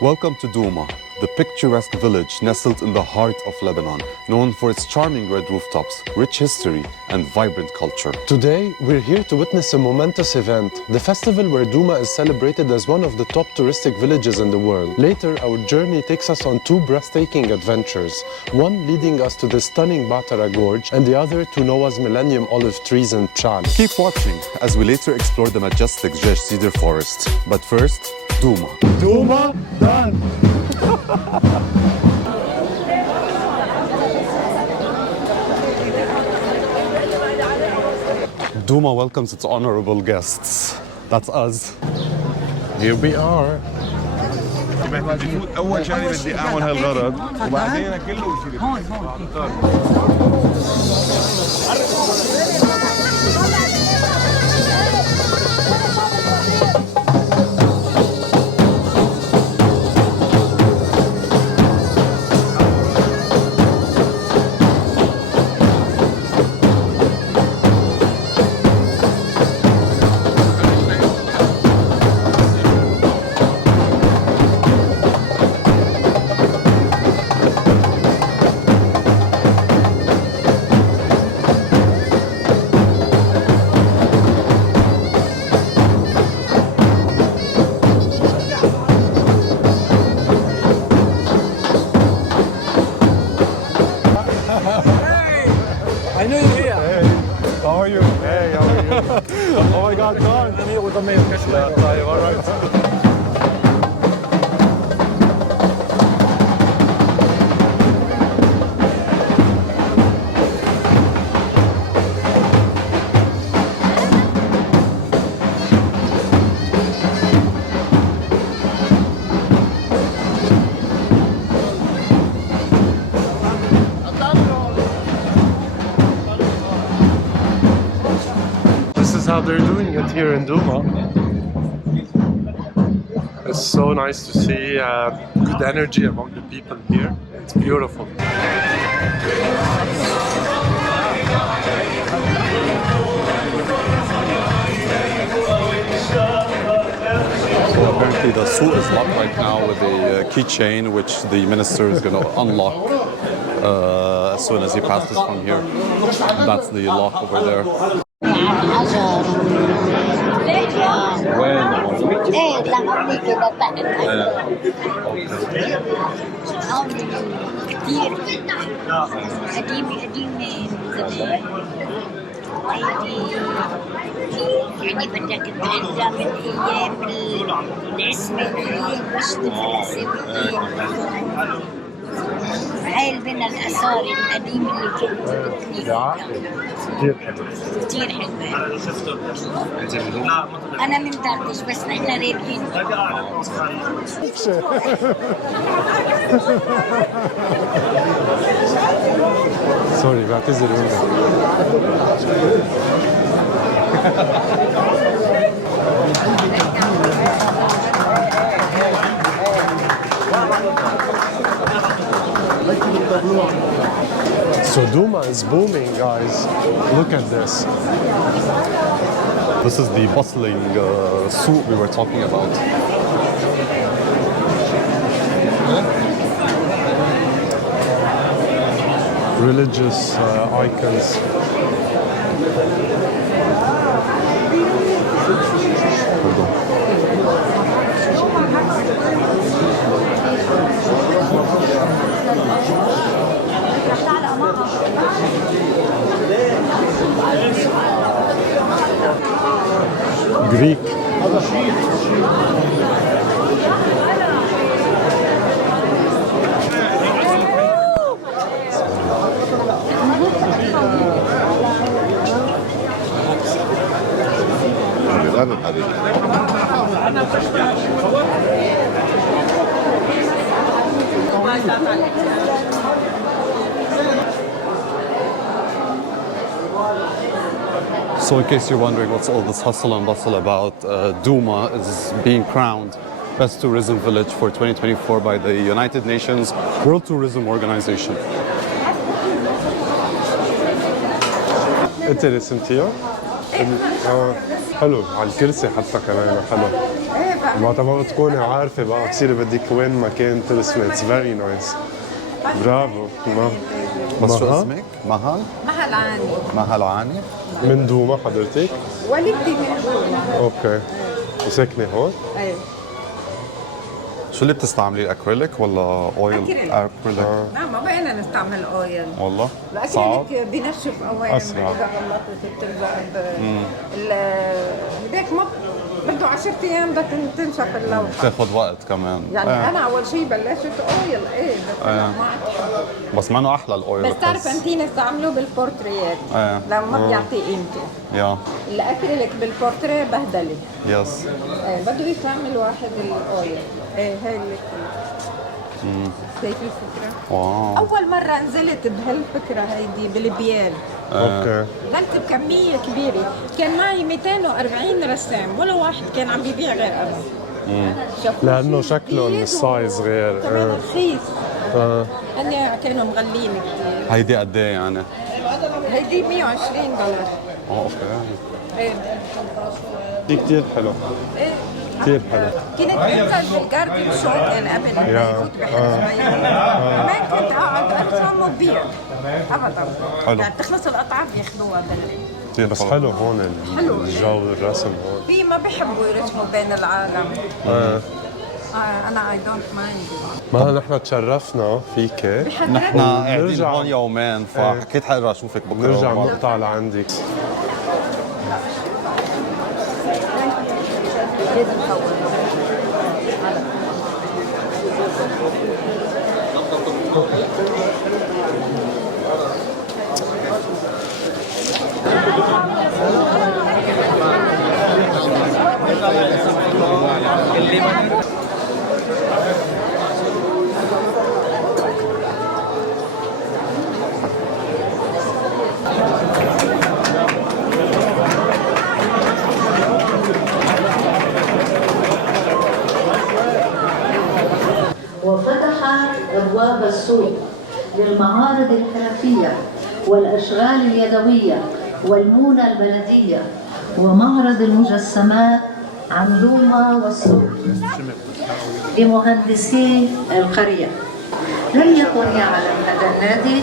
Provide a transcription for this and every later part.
Welcome to Douma, the picturesque village nestled in the heart of Lebanon, known for its charming red rooftops, rich history, and vibrant culture. Today, we're here to witness a momentous event, the festival where Douma is celebrated as one of the top touristic villages in the world. Later, our journey takes us on two breathtaking adventures, one leading us to the stunning Baatara Gorge and the other to Noah's millennium olive trees in Bchaaleh. Keep watching as we later explore the majestic Cedar Forest. But first, Douma. Douma, done! Douma welcomes its honorable guests. That's us. Here we are. اول شيء بدي اعمل هالغرض وبعدين كله يصير I knew you here. Hey, how are you? Hey, how are you? Oh my God, God. All right. This is how they're doing it here in Douma. It's so nice to see good energy among the people here. It's beautiful. So apparently the souk is locked right now with a keychain, which the minister is going to unlock as soon as he passes from here. That's the lock over there. ايه لما كده كتير قديمة من زمان يعني بدك ترجع من ايام العثمانيين مش الفرنساويين هاي البنى الآثار القديمة اللي كانت بالكنيسة كتير حلوة. أنا من دردش بس نحن رايحين. سوري بعتذر منك. So Douma is booming, guys. Look at this. This is the bustling souk we were talking about. Religious icons. Greek. So in case you're wondering what's all this hustle and bustle about, Douma is being crowned Best Tourism Village for 2024 by the United Nations World Tourism Organization. Interesting here. حلو على الكرسي حتى كمان حلو. ما تبغى تكوني عارفة بقى بصير بدك وين ما كان ترسمي. It's very nice. برافو. بس شو مها؟ اسمك؟ مها؟ مها العاني. مها العاني؟ من دوما حضرتك؟ والدتي من دوما. اوكي. وساكنة هون؟ ايوه. شو اللي بتستعملي الاكريليك ولا اويل؟ أكريليك. ما بقينا نستعمل اويل. والله صعب؟ الاكريليك بنشف اويل أسرع. اذا غلطت بتلزق هيك ما بده 10 ايام بدها تنشف اللوحه. بتاخذ وقت كمان. يعني انا اول شيء بلشت اويل بس أنا ما بس منه احلى الاويل. بس تعرف انتي نستعمله بالبورتريات لما بيعطي قيمته. يا الاكريليك بالبورتريه بهدله. يس. بده يستعمل واحد الاويل. هاي اللي شايف الفكره؟ واو. اول مره نزلت بهالفكره هيدي بالبيال. اوكي. نزلت بكميه كبيره، كان معي 240 رسام، ولا واحد كان عم بيبيع غير انا. لانه شكلهم السايز غير. كمان رخيص. هن كانوا مغلين كثير. هيدي قد ايه يعني؟ هيدي $120. اوكي. ايه دي كثير حلو. ايه كثير حلو. كنت انزل بالجاردن شوب قبل ما يفوت بحرس ما كنت اقعد ارسم وبيع ابدا. حلو. يعني بتخلص القطعه بياخذوها بالليل. بس حلو هون حلو. الجو الرسم هون. في ما بيحبوا يرسموا بين العالم. انا اي دونت مايند. ما نحن تشرفنا فيك. نحن قاعدين نرجع. هون يومين فحكيت حقدر اشوفك بكره. نرجع نقطع لعندك. وفتح أبواب السوق للمعارض الحرفية والأشغال اليدوية والمونة البلدية ومعرض المجسمات عن دوما والسوق لمهندسي القرية. لم يكن يعلم هذا النادي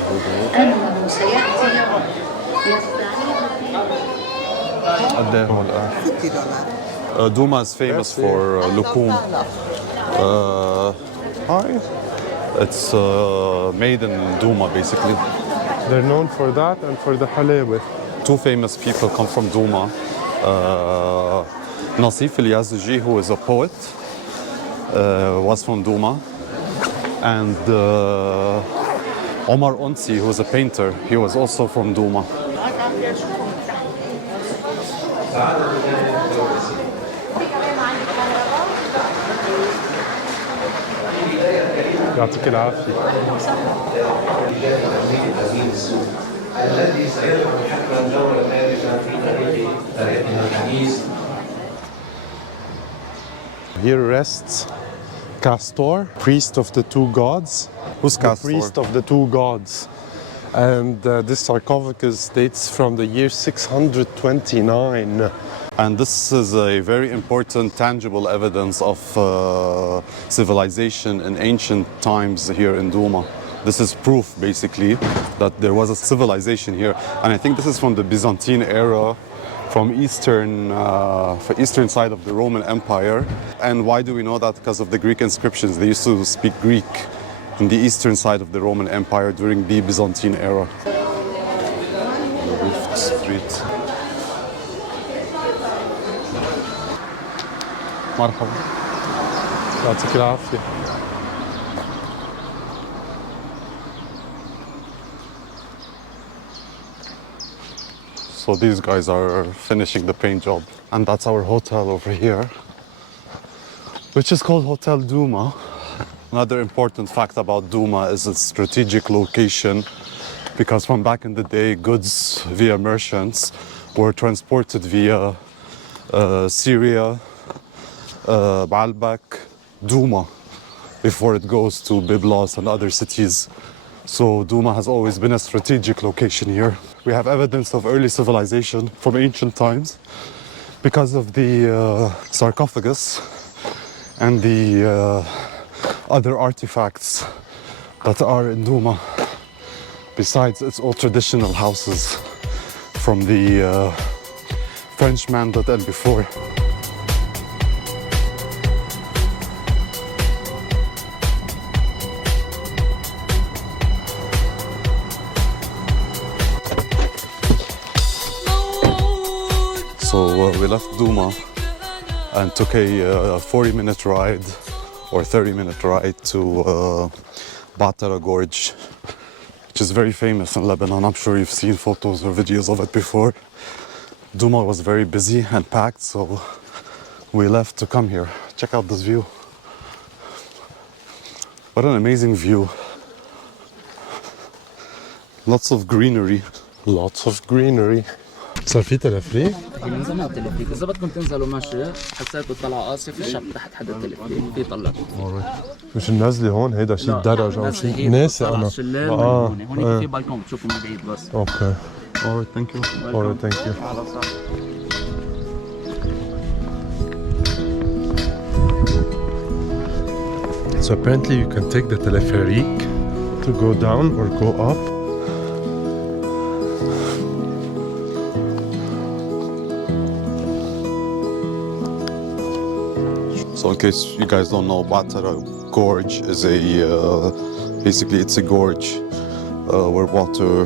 أنه سيأتي يوم يستعيد قد ايه هو الان؟ Douma is famous for lukum. Hi. It's made in Douma basically. They're known for that and for the halawa. Two famous people come from Douma. Nasif El-Yazji, who is a poet, was from Douma. And Omar Onsi, who is a painter, he was also from Douma. يعطيك العافية. الذي سيدعو حتما دورة ثالثة في تاريخ تاريخنا الحديث. Here rests Castor, priest of the two gods. Who's The Castor? priest of the two gods. And this sarcophagus dates from the year 629. And this is a very important, tangible evidence of civilization in ancient times here in Douma. This is proof, basically, that there was a civilization here. And I think this is from the Byzantine era, from eastern side of the Roman Empire. And why do we know that? Because of the Greek inscriptions. They used to speak Greek in the eastern side of the Roman Empire during the Byzantine era. The Rift Street. مرحبا. يعطيك العافية. So these guys are finishing the paint job. And that's our hotel over here, which is called Hotel Douma. Another important fact about Douma is its strategic location, because from back in the day, goods via merchants were transported via Syria, Baalbek, Douma, before it goes to Byblos and other cities. So Douma has always been a strategic location here. We have evidence of early civilization from ancient times because of the sarcophagus and the other artifacts that are in Douma, besides its all traditional houses from the French mandate and before. So we left Douma and took a 40-minute ride or 30-minute ride to Baatara Gorge, which is very famous in Lebanon. I'm sure you've seen photos or videos of it before. Douma was very busy and packed, so we left to come here. Check out this view. What an amazing view. Lots of greenery. Lots of greenery. صار في تلفريك؟ من زمان تلفريك، إذا بدكم تنزلوا مشي حسيتوا طلع قاسي في الشط تحت حد التلفريك في طلع. مش النازلة هون هيدا شيء درج أو شيء؟ ناسي أنا. هون في بالكون بتشوفوا من بعيد بس. اوكي. Alright, thank you. Alright, thank you. So apparently you can take the telepheric to go down or go up. So in case you guys don't know, Baatara Gorge is basically it's a gorge where water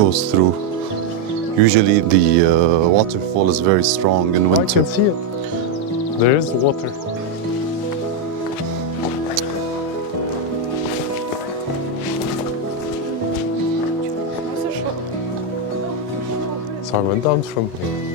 goes through. Usually the waterfall is very strong in I winter. can see it. There is water. So I went down from here.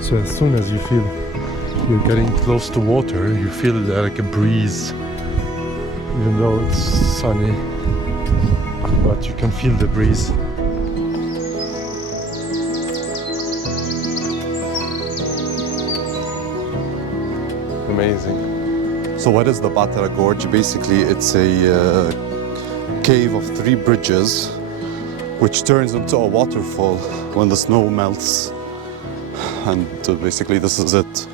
So as soon as you feel you're getting close to water, you feel like a breeze, even though it's sunny, but you can feel the breeze. Amazing. So what is the Baatara Gorge? Basically it's a cave of 3 bridges which turns into a waterfall when the snow melts. And basically this is it.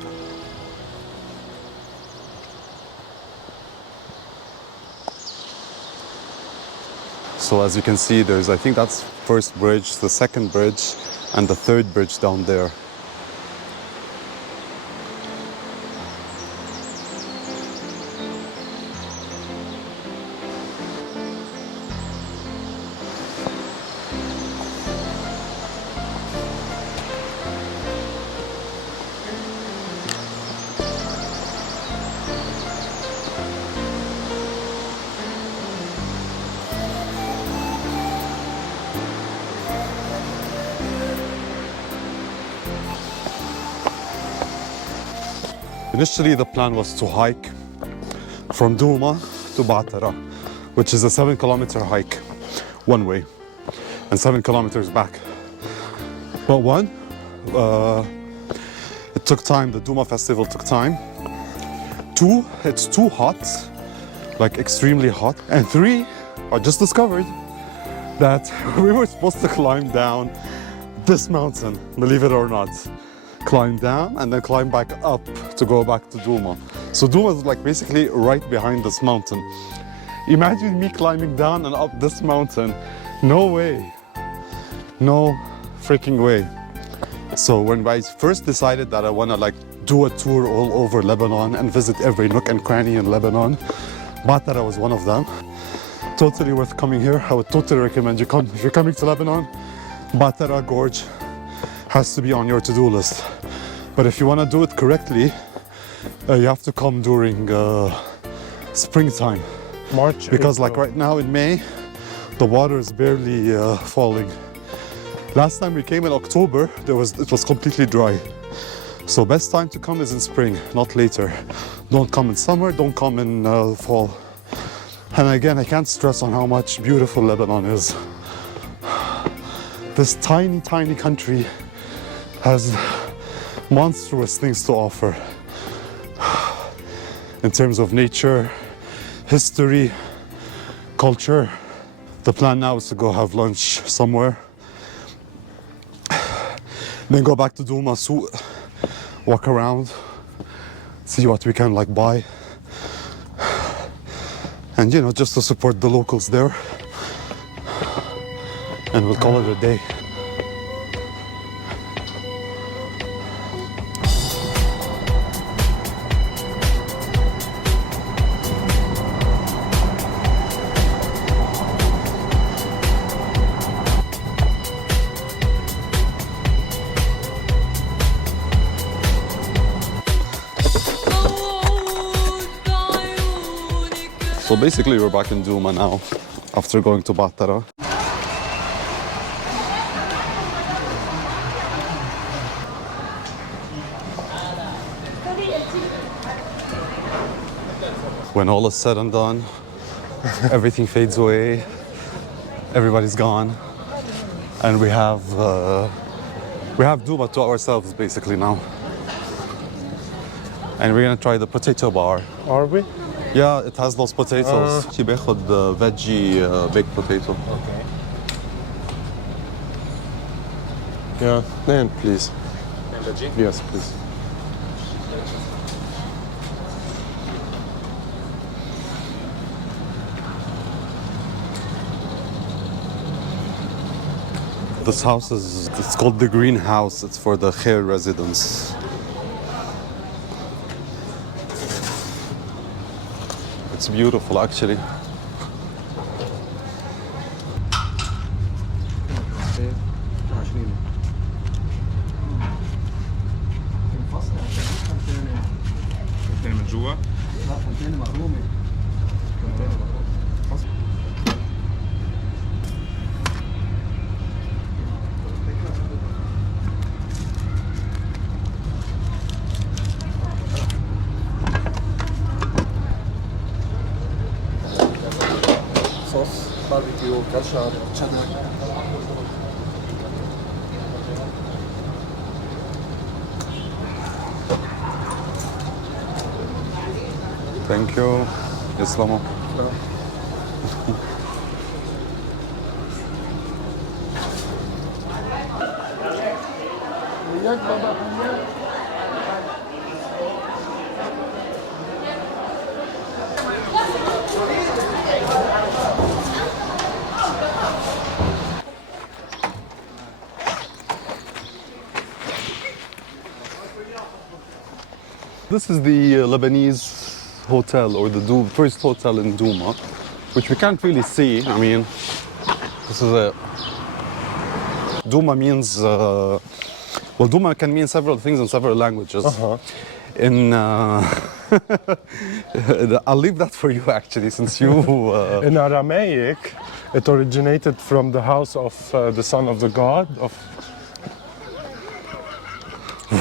So as you can see, there's, I think that's first bridge, the second bridge, and the third bridge down there. Initially, the plan was to hike from Douma to Baatara, which is a 7-kilometer hike one way and 7 kilometers back. But one, it took time, the Douma Festival took time. 2, it's too hot, like extremely hot. And 3, I just discovered that we were supposed to climb down this mountain, believe it or not. Climb down and then climb back up to go back to Douma. So Douma is like basically right behind this mountain. Imagine me climbing down and up this mountain. No way. No freaking way. So when I first decided that I want to like do a tour all over Lebanon and visit every nook and cranny in Lebanon, Baatara was one of them. Totally worth coming here. I would totally recommend you come. If you're coming to Lebanon, Baatara Gorge has to be on your to-do list. But if you want to do it correctly, you have to come during springtime. March. Because April. like right now in May, the water is barely falling. Last time we came in October, it was completely dry. So best time to come is in spring, not later. Don't come in summer, don't come in fall. And again, I can't stress on how much beautiful Lebanon is. This tiny, tiny country has monstrous things to offer. in terms of nature, history, culture. The plan now is to go have lunch somewhere, then go back to Douma Souk, walk around, see what we can like buy, and you know, just to support the locals there, and we'll call it a day. So basically we're back in Douma now after going to Baatara. When all is said and done, everything fades away, everybody's gone, and we have Douma to ourselves basically now. And we're gonna try the potato bar. Are we? Yeah, it has those potatoes. She باخد veggie baked potato. Okay. Yeah, then please. veggie? Yes, please. This house it's called the greenhouse. It's for the Khair residents. It's beautiful actually. من جوا؟ Sauce, barbecue, ketchup, cheddar. Thank you. Islamo. This is the Lebanese hotel, or the first hotel in Douma, which we can't really see. I mean, this is a Douma means well, Douma can mean several things in several languages. In I'll leave that for you actually, since you In Aramaic, it originated from the house of the son of the god of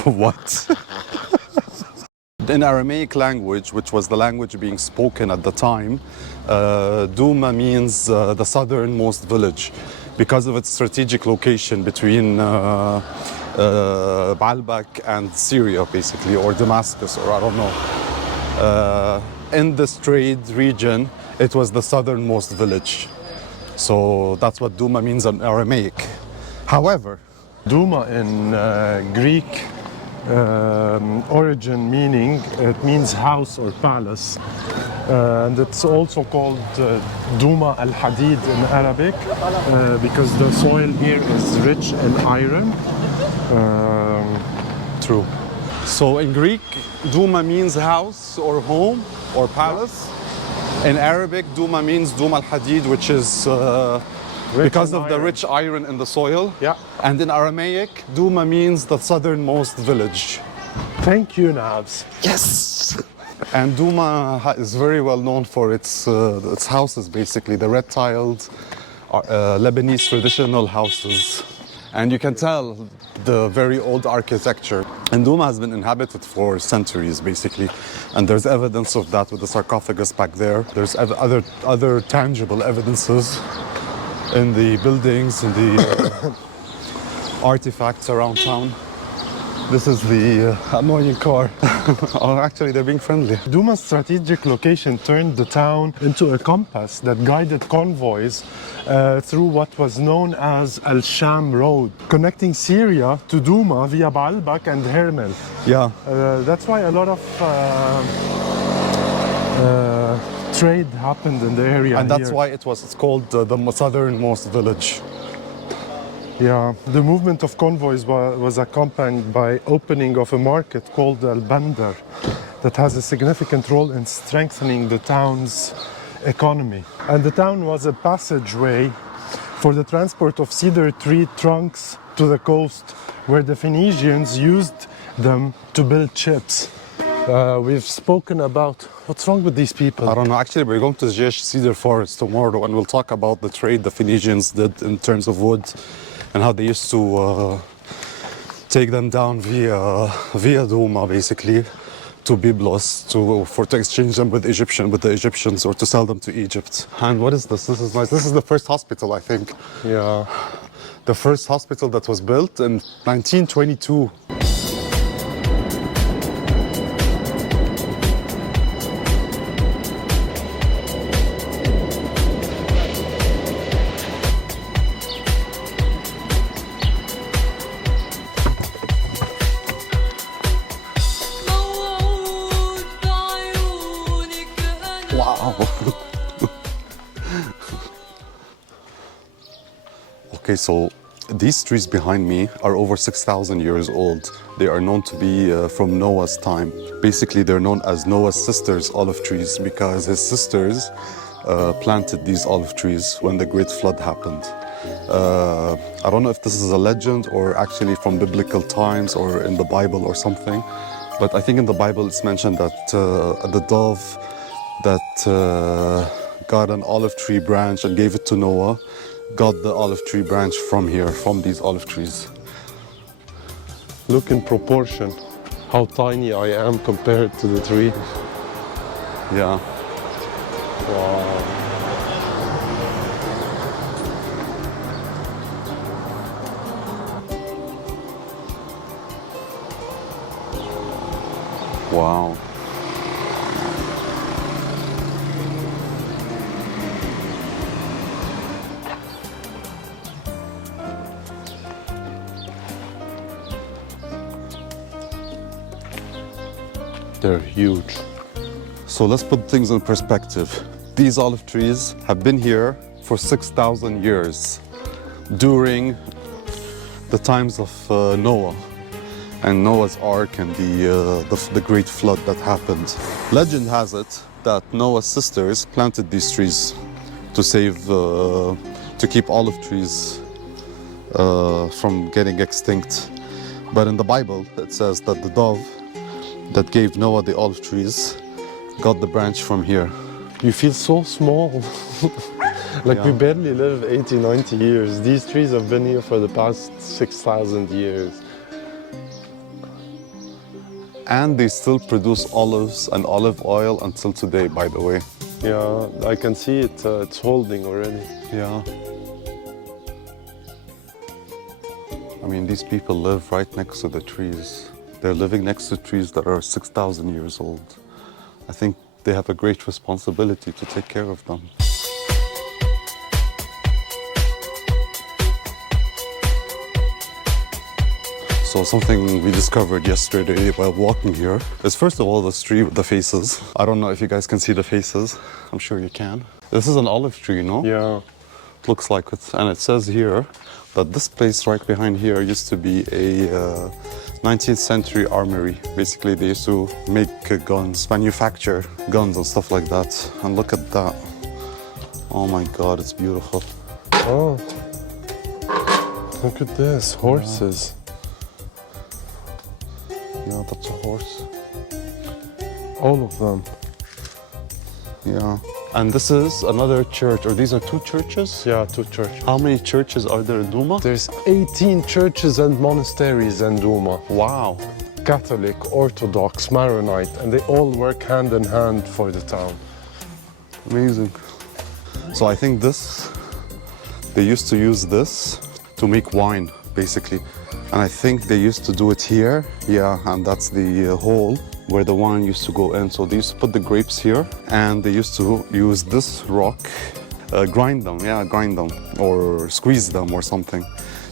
what? In Aramaic language, which was the language being spoken at the time, Douma means the southernmost village, because of its strategic location between Baalbek and Syria, basically, or Damascus, or I don't know. In this trade region, it was the southernmost village. So that's what Douma means in Aramaic. However, Douma in Greek origin meaning, it means house or palace. And it's also called Douma al-Hadid in Arabic because the soil here is rich in iron. true. So in Greek, Douma means house or home or palace. In Arabic, Douma means Douma al-Hadid, which is because of the rich iron in the soil. Yeah. And in Aramaic, Douma means the southernmost village. Thank you, Nabs. Yes! And Douma is very well known for its houses, basically, the red-tiled Lebanese traditional houses. And you can tell the very old architecture. And Douma has been inhabited for centuries, basically. And there's evidence of that with the sarcophagus back there. There's other tangible evidences in the buildings, in the artifacts around town. This is the annoying car. Oh, actually, they're being friendly. Douma's strategic location turned the town into a compass that guided convoys through what was known as Al Sham Road, connecting Syria to Douma via Baalbek and Hermel. Yeah. That's why a lot of trade happened in the area. And that's here. why it's called the southernmost village. Yeah, the movement of convoys was accompanied by opening of a market called Al Bandar that has a significant role in strengthening the town's economy. And the town was a passageway for the transport of cedar tree trunks to the coast, where the Phoenicians used them to build ships. We've spoken about what's wrong with these people. I don't know. Actually, we're going to Jesh Cedar Forest tomorrow, and we'll talk about the trade the Phoenicians did in terms of wood and how they used to take them down via Douma, basically, to Byblos, to exchange them with the Egyptians, or to sell them to Egypt. And what is this? This is nice. This is the first hospital, I think. Yeah. The first hospital that was built in 1922. Wow. Okay, so these trees behind me are over 6,000 years old. They are known to be from Noah's time. Basically, they're known as Noah's sisters' olive trees because his sisters planted these olive trees when the Great Flood happened. I don't know if this is a legend or actually from biblical times or in the Bible or something, but I think in the Bible it's mentioned that the dove that got an olive tree branch and gave it to Noah got the olive tree branch from here, from these olive trees. Look in proportion how tiny I am compared to the tree. Yeah. Wow. Wow. They're huge. So let's put things in perspective. These olive trees have been here for 6,000 years during the times of Noah and Noah's Ark and the great flood that happened. Legend has it that Noah's sisters planted these trees to save, to keep olive trees from getting extinct. But in the Bible, it says that the dove that gave Noah the olive trees got the branch from here. You feel so small. Like we barely live 80, 90 years. These trees have been here for the past 6,000 years. And they still produce olives and olive oil until today, by the way. Yeah, I can see it, it's holding already. Yeah. I mean, these people live right next to the trees. They're living next to trees that are 6,000 years old. I think they have a great responsibility to take care of them. So something we discovered yesterday while walking here is, first of all, this tree with the faces. I don't know if you guys can see the faces. I'm sure you can. This is an olive tree, no? Yeah. Looks like it. And it says here that this place right behind here used to be a 19th century armory. Basically, they used to make guns, manufacture guns and stuff like that. And look at that. Oh my God, it's beautiful. Oh, look at this, horses. Yeah, that's a horse. All of them. Yeah. And this is another church, or these are two churches? Yeah, two churches. How many churches are there in Douma? There's 18 churches and monasteries in Douma. Wow. Catholic, Orthodox, Maronite, and they all work hand in hand for the town. Amazing. So I think they used to use this to make wine, basically. And I think they used to do it here. Yeah, and that's the hole where the wine used to go in. So they used to put the grapes here, and they used to use this rock, grind them, or squeeze them or something,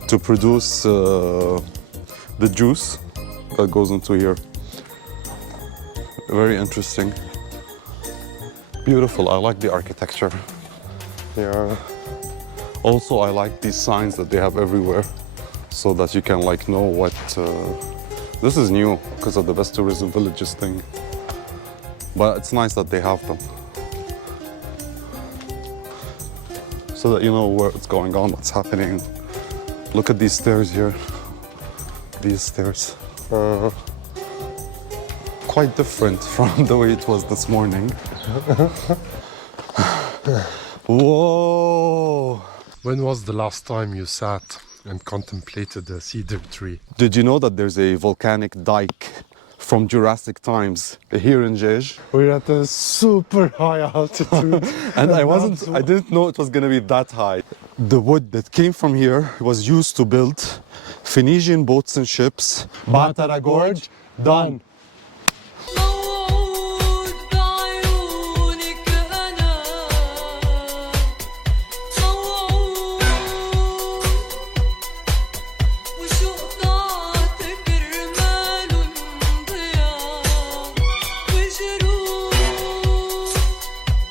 to produce the juice that goes into here. Very interesting. Beautiful. I like the architecture. Yeah. Also, I like these signs that they have everywhere, so that you can like know what. This is new because of the best tourism villages thing, but it's nice that they have them, so that you know what's going on, what's happening. Look at these stairs here. These stairs are quite different from the way it was this morning. Whoa! When was the last time you sat and contemplated a cedar tree? Did you know that there's a volcanic dike from Jurassic times here in Jej? We're at a super high altitude. And I didn't know it was gonna be that high. The wood that came from here was used to build Phoenician boats and ships. Baatara Gorge, done.